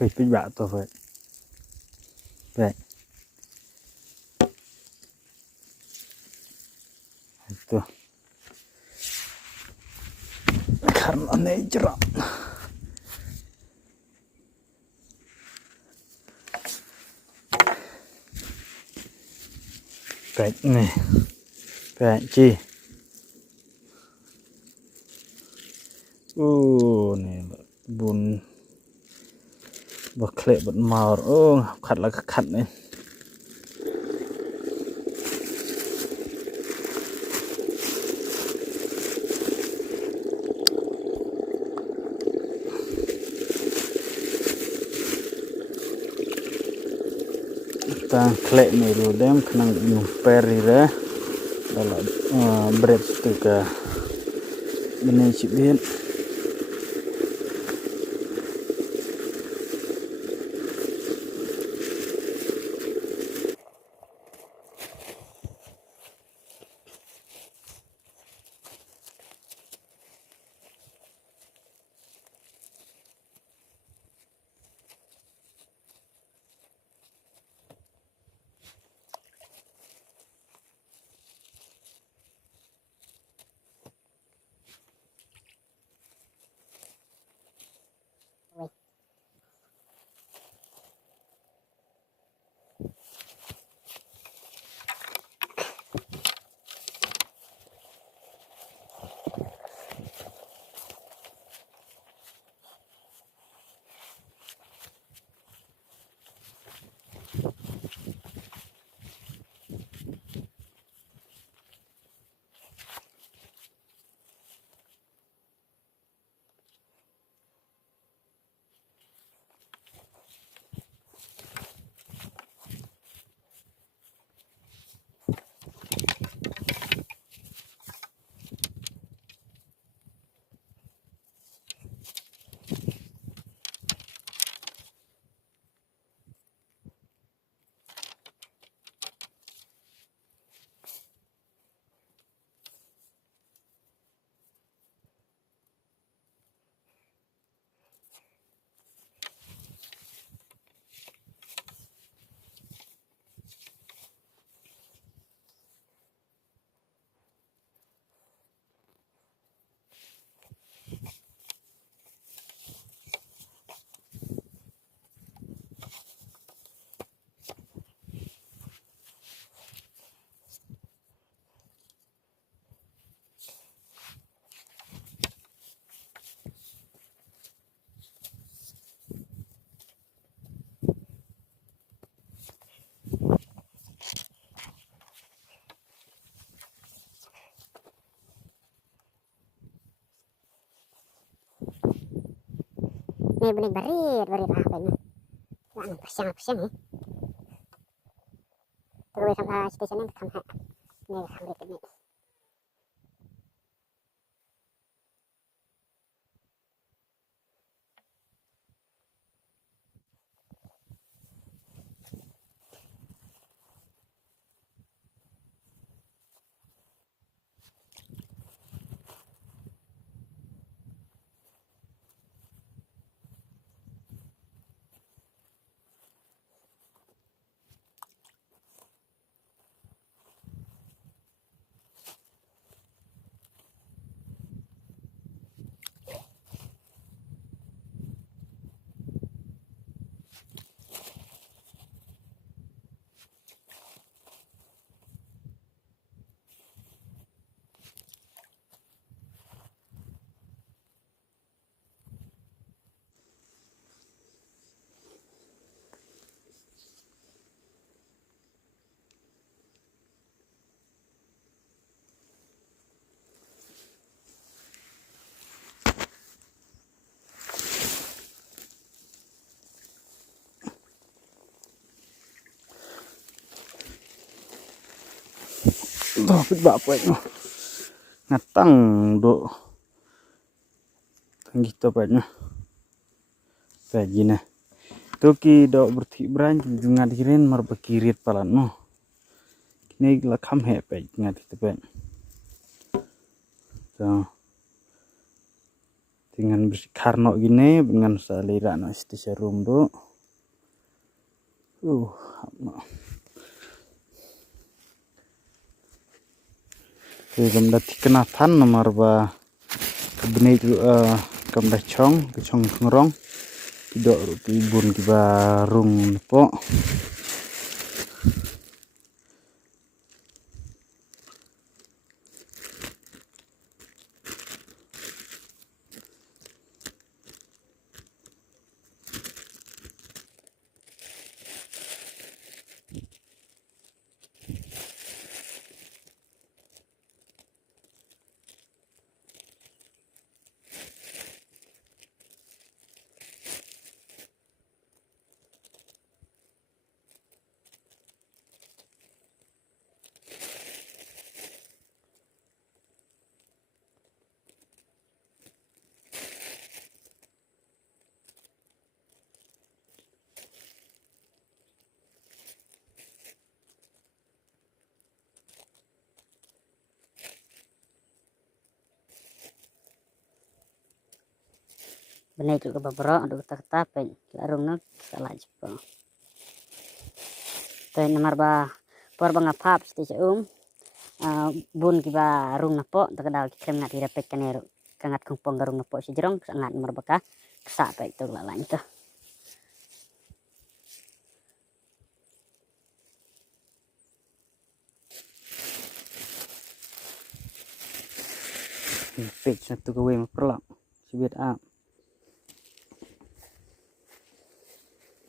Pej bak to vậy. Vậy. Itu. Karena ini jerak. Pej nih. Pej chi. Nih bun bật lệ bật màu. Khát là khát này. Ta lệ này rồi đem khả năng dùng peri ra. Đó là bread từ cả bên này chị biết. Nih benih berit apa ini? Wah, persiang ya. Terus sampai stasiunnya kan hak. Nih berit ini. Tuh, pej bak pej. Ngatang do. Tinggi to pejnya. Pej gini. Tuki do berthi bran junga diren mar bekirit palan no. Kini la kham he pej ngati te pej. So. dengan bersih karno gini dengan salira no istisya rumbu Kam dati kenatan nomor ba kabene itu kam dah kecong ngerong tidak ibun kiba rung po Benih juga beberapa aduh tak tapen larung nak salah jepang. Tapi nomor bah por bang apap sih bun kiba rung napo tak ada krem ngat ira pek kanero kangat kumpong garung napo si jerong sangat nomor baka kesak pek tu lain tu. pek satu gawe perlak sibet am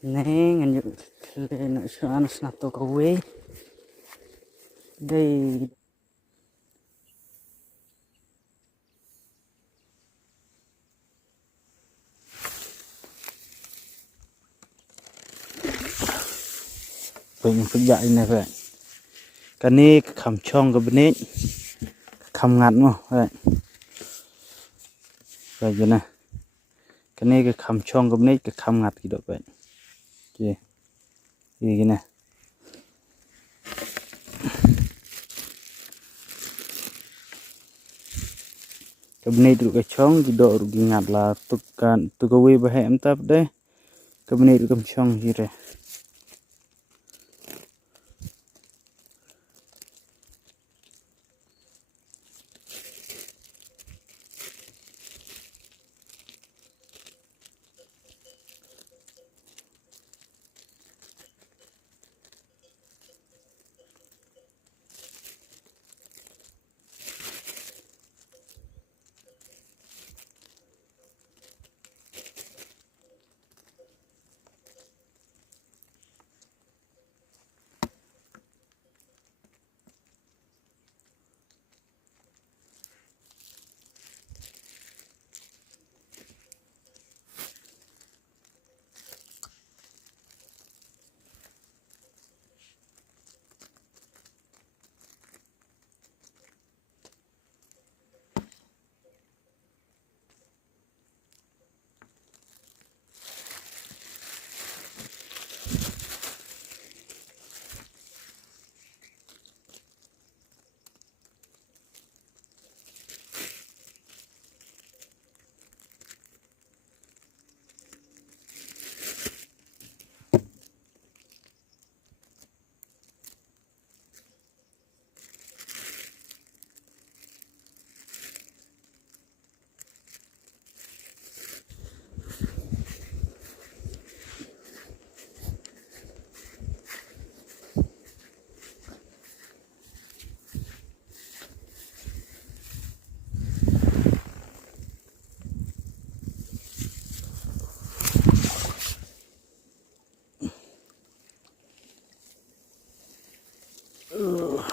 neng anjuk kena shan satu gawe dei pengen kerja ini kan kani kam chong ke benih kam ngat mo kan kayak gini kani ke kam chong ke benih ke kam ngat gitu kan oke gini ke benih itu ke chong tidak rugi ngat lah tukan tukawi bahaya entap deh ke benih itu kam chong sih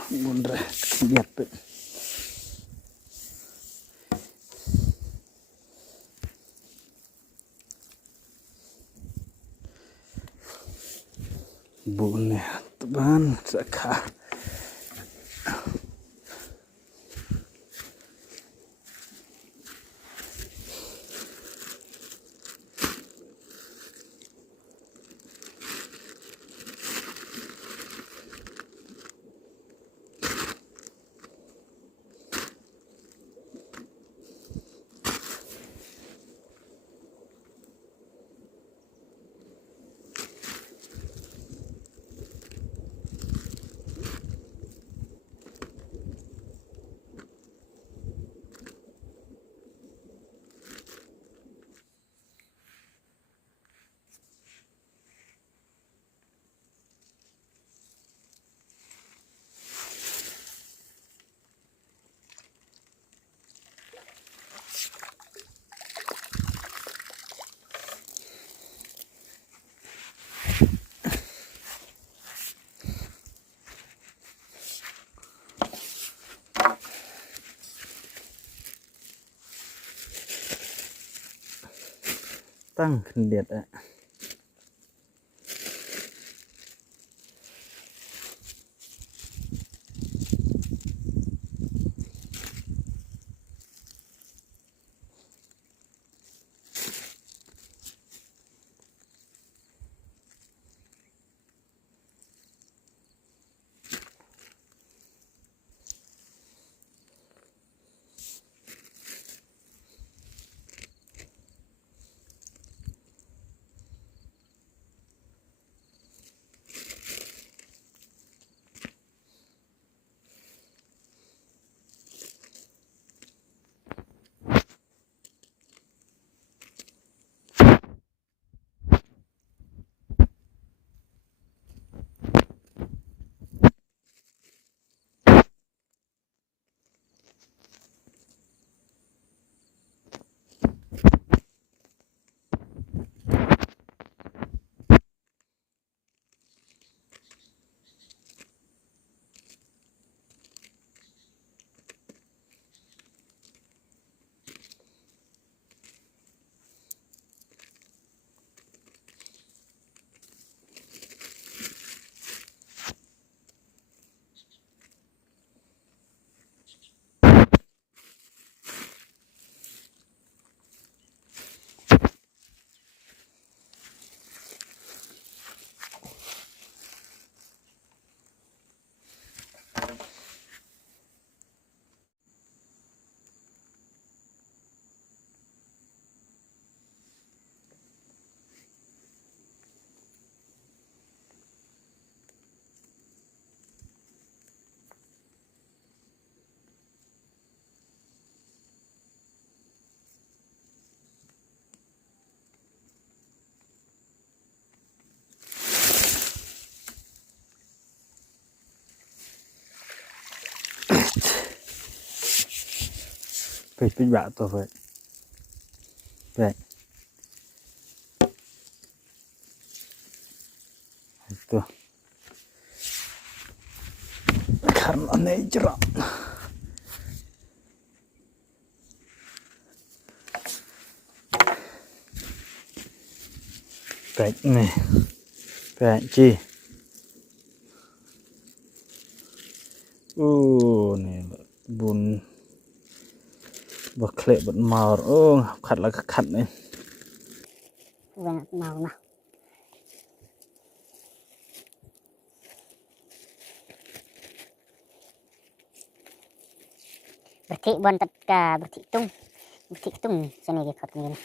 Bundre lihat tuh bunnya teban sekar tang lihat Pej bạ tuh vậy. Vậy. Itu. Karena nature. Pej nih. Pej chi. Nih bun bật lệ bật màu khát là khát này Banyak mau nah. Berarti bon tetka berarti tung sini dia kot ngene.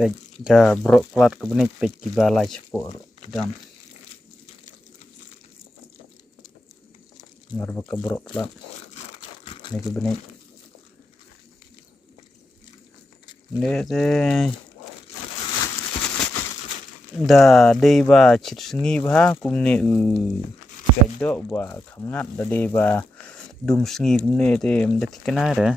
pej ga bro plat ke benik pej ki balai sepor dan ngar ke bro plat ini ke benik ne te da dei ba chit sngi ba kumne pej do ba khamngat da dei ba dum sngi kumne te mdati kenara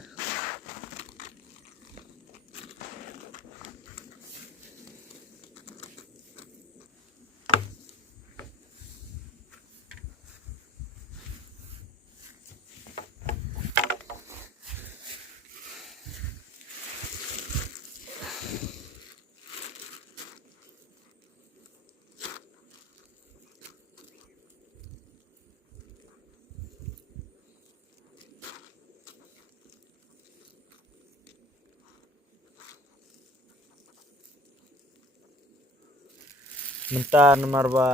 Menta nomor ba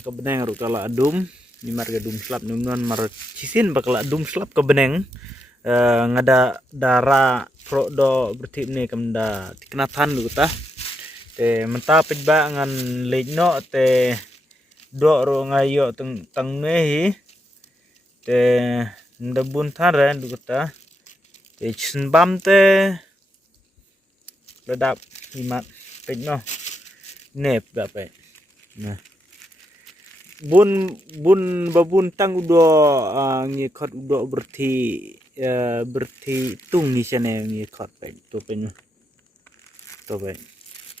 kebeneng ru kala adum ni marga dum slap nunan mar cisin bakal adum slap kebeneng ngada dara pro do bertip ni kamda tikenatan lu ta te menta pejba ngan lejno te do ro ngayo tang nehi te ndabun thare du ta te bam te ledap limat pejno nep ga pe nah bun babun tang udo ngikot udo berti tung ni sana ngikot pe to pe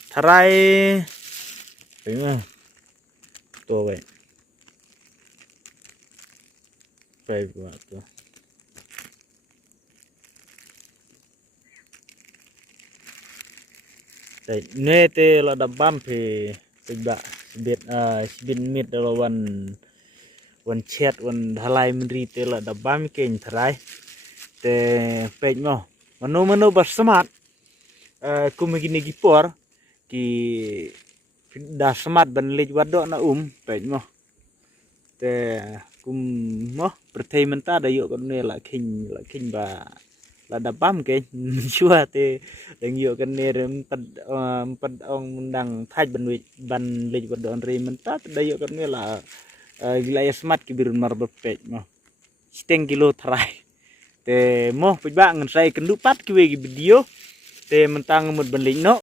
tharai pe to pe buat to ne te la da bam pe ba sibit mit wan chat wan halai mendri te la da bam ken tharai te pej mo mano bersemat kumigini gipor ki da semat ban lej wado na pej mo te kum mo perthai menta da yo kan ne la king ba la da bam ke chua te deng yo kan ne pad ong mundang thaj ban lej wado re menta da yo kan ne la gila ya semat ki birun mar pej mo steng kilo tharai te mo pej ba ngan sai kendupat ki we video te mentang mut ban lej no